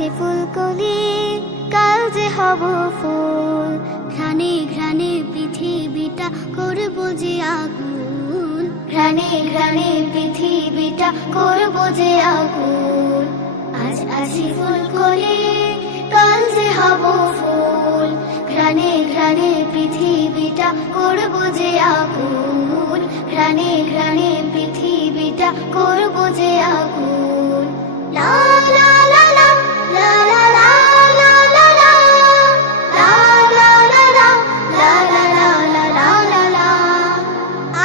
আছি ফুলকলি, কাল যে হব ফুল। ঘ্রাণে ঘ্রাণে পৃথিবীটা করব যে আগুন, ঘ্রাণে ঘ্রাণে পৃথিবীটা করব যে আগুন। আজ আছি ফুলকলি, কাল যে হব ফুল। ঘ্রাণে ঘ্রাণে পৃথিবীটা করব যে আগুন, ঘ্রাণে ঘ্রাণে পৃথিবীটা করব যে আগুন। লা লা লা লা লা লা লা লা লা লা লা লা লা লা লা লা লা লা লা।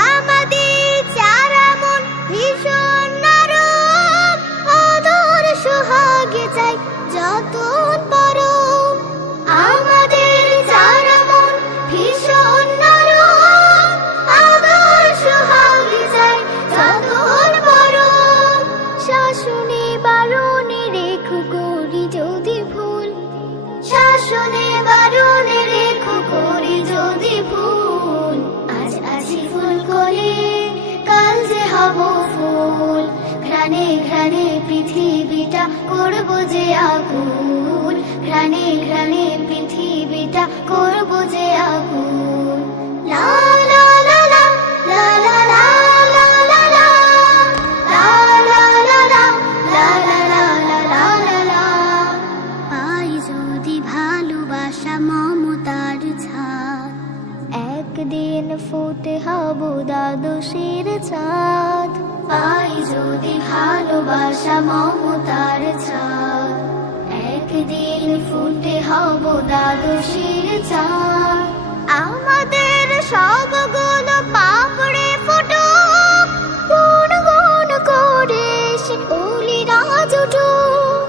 আমাদের চারা মন ভীষণ নরম, আদর সোহাগে চাই যতন পরম। আমাদের চারা মন ভীষণ নরম, আদর সোহাগে চাই যতন পরম। শাসনে বারণে রেখো করি যদি ভুল, শাসনে বারণে রেখো করি যদি ভুল। আজ আছি ফুলকলি, কাল যে হব ফুল। ঘ্রাণে ঘ্রাণে পৃথিবীটা করব যে আগুন, ঘ্রাণে ঘ্রাণে পৃথিবীটা করব যে আগুন। লা লা লা লা লা লা লা লা লা লা লা লা লা লা লা লা লা লা লা। পাই যদি ভালোবাসা মমতার ছাদ, একদিন ফুটে হব দ্বাদশীর চাঁদ। পাই যদি ভালোবাসা মমতার ছাদ, একদিন ফুটে হব দ্বাদশীর চাঁদ। আমাদের সবগুলো পাপড়ে ফুটুক, গুন গুন করে সে অলিরা জুটুক।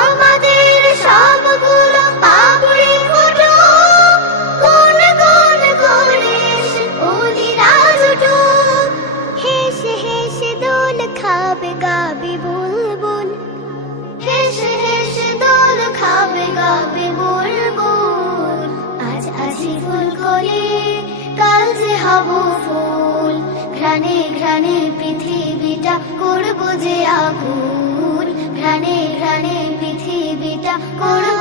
আমাদের সবগুলো পাপড়ে ফুটুক, গুন গুন করে সে অলিরা জুটুক। হেসে হেসে দোল খাবে গাবে বুলবুল, হেসে হেসে দোল খাবে গাবে বুলবুল। আজ আছি ফুলকলি, কাল যে হব ফুল। ঘ্রাণে ঘ্রাণে পৃথিবীটা করব যে আগুন, ঘ্রাণে ঘ্রাণে পৃথিবীটা করব